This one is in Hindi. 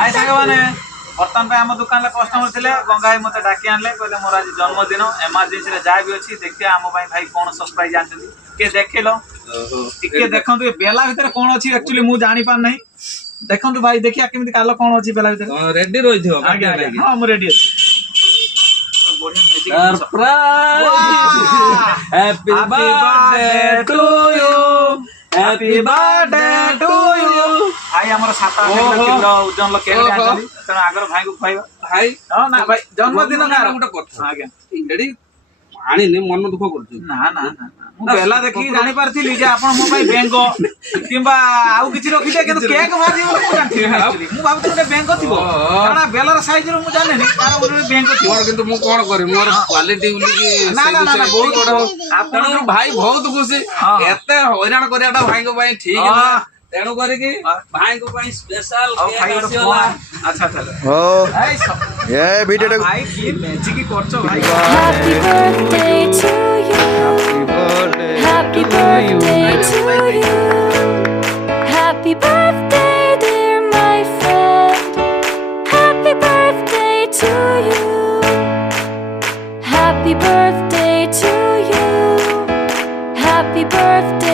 हाय सांग माने बर्तमान पे आम दुकान कस्टमर थे गंगा भाई मत डाकी आनले कहले मोर आज जन्मदिन एमरजेंसी रे जहाँ भी अच्छी देखिए आम भाई कौन सरप्राइज आनछथि के देखेलो टिके देखंतु बेला भीतर कौन अछि एक्चुअली मु जानि पार नहीं देखंतु भाई देखिया केमिति कालो कौन अछि बेला भीतर रेडी रही थो आगे हां मु रेडी अछि surprise happy birthday to you happy birthday to you भाई हमर 7-8 किलो ओजन लो केक आछली तण आगर भाई को खुआइबा भाई हां ना भाई जन्मदिन ना गोटे कथा आगे एडी पानी ने मन दुख करछु ना ना ना मु बेला देखि जानि पारथिली जे आपण मो भाई बेंगो किबा आउ किछि रखिले किंतु केक भाजी मु जानथि एक्चुअली मु भाबथि ओटे बेंगो थिबो काना बेलार साइज रो मु जाने नि तार ओटे बेंगो थिबो मोर किंतु मु कोन करी मोर क्वालिटी उली की ना ना ना बहुत बड़ आपण भाई बहुत खुशी एते हैरान करियाटा भाई को भाई ठीक है तेणु करी की भाई को भाई स्पेशल केक आसीला अच्छा अच्छा हो ए ये वीडियो भाई की मैजिक करछो भाई